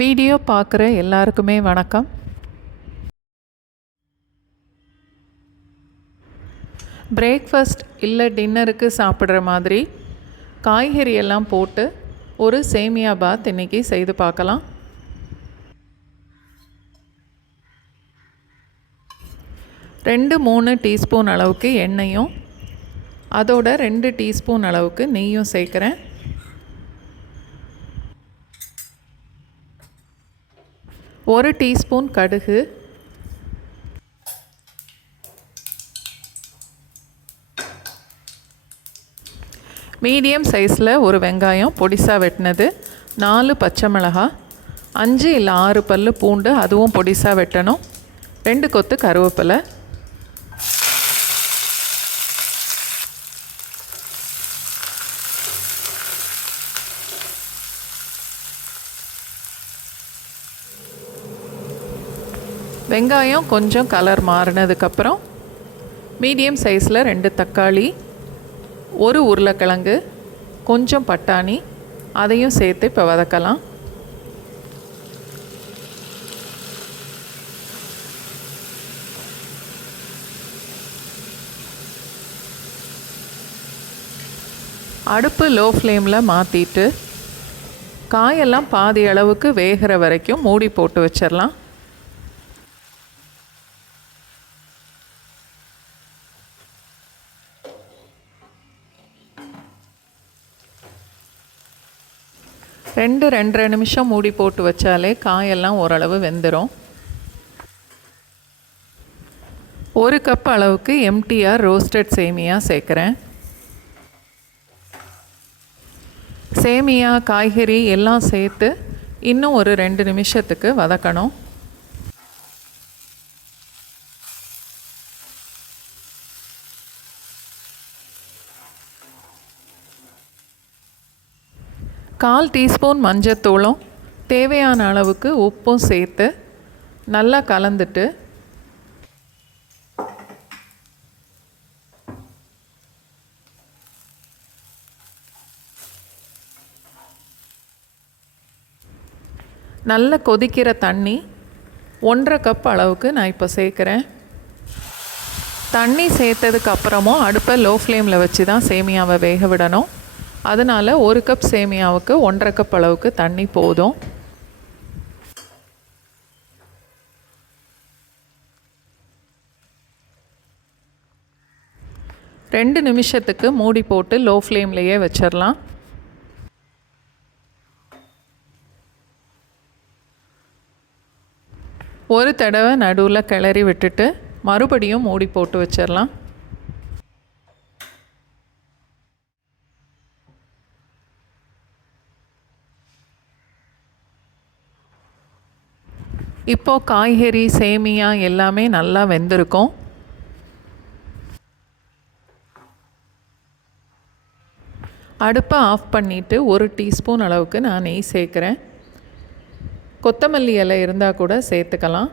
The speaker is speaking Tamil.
வீடியோ பார்க்குற எல்லாருக்குமே வணக்கம். பிரேக்ஃபாஸ்ட் இல்லை டின்னருக்கு சாப்பிட்ற மாதிரி காய்கறி எல்லாம் போட்டு ஒரு சேமியா பாத் இன்றைக்கி செய்து பார்க்கலாம். ரெண்டு 3 டீஸ்பூன் அளவுக்கு எண்ணெயும் அதோட 2 டீஸ்பூன் அளவுக்கு நெய்யும் சேர்க்குறேன். ஒரு டீஸ்பூன் கடுகு, மீடியம் சைஸில் ஒரு வெங்காயம் பொடிசாக வெட்டினது, 4 பச்சை மிளகாய், 5 இல்லை 6 பல் பூண்டு அதுவும் பொடிசாக வெட்டணும், 2 கொத்து கருவேப்பிலை, வெங்காயம் கொஞ்சம் கலர் மாறினதுக்கப்புறம் மீடியம் சைஸில் 2 தக்காளி, ஒரு உருளைக்கிழங்கு, கொஞ்சம் பட்டாணி அதையும் சேர்த்து இப்போ வதக்கலாம். அடுப்பு லோ ஃப்ளேமில் மாற்றிட்டு காயெல்லாம் பாதி அளவுக்கு வேகிற வரைக்கும் மூடி போட்டு வச்சிடலாம். ரெண்டு 2.5 நிமிஷம் மூடி போட்டு வச்சாலே காயெல்லாம் ஓரளவு வெந்துடும். 1 கப் அளவுக்கு எம்டிஆர் ரோஸ்டட் சேமியா சேர்க்குறேன். சேமியா காய்கறி எல்லாம் சேர்த்து இன்னும் ஒரு 2 நிமிஷத்துக்கு வதக்கணும். கால் டீஸ்பூன் மஞ்சத்தூளும் தேவையான அளவுக்கு உப்பும் சேர்த்து நல்லா கலந்துட்டு நல்லா கொதிக்கிற தண்ணி 1.5 கப் அளவுக்கு நான் இப்போ சேர்க்குறேன். தண்ணி சேர்த்ததுக்கு அப்புறமும் அடுப்பை லோ ஃப்ளேமில் வச்சு தான் சேமியாவை வேக விடணும். அதனால் 1 கப் சேமியாவுக்கு 1.5 கப் அளவுக்கு தண்ணி போதும். ரெண்டு நிமிஷத்துக்கு மூடி போட்டு லோ ஃப்ளேம்லேயே வச்சிடலாம். ஒரு தடவை நடுவில் கிளறி விட்டுட்டு மறுபடியும் மூடி போட்டு வச்சிடலாம். இப்போது காய்கறி சேமியா எல்லாமே நல்லா வெந்திருக்கும். அடுப்பை ஆஃப் பண்ணிவிட்டு 1 டீஸ்பூன் அளவுக்கு நான் நெய் சேர்க்குறேன். கொத்தமல்லி இலை இருந்தால் கூட சேர்த்துக்கலாம்.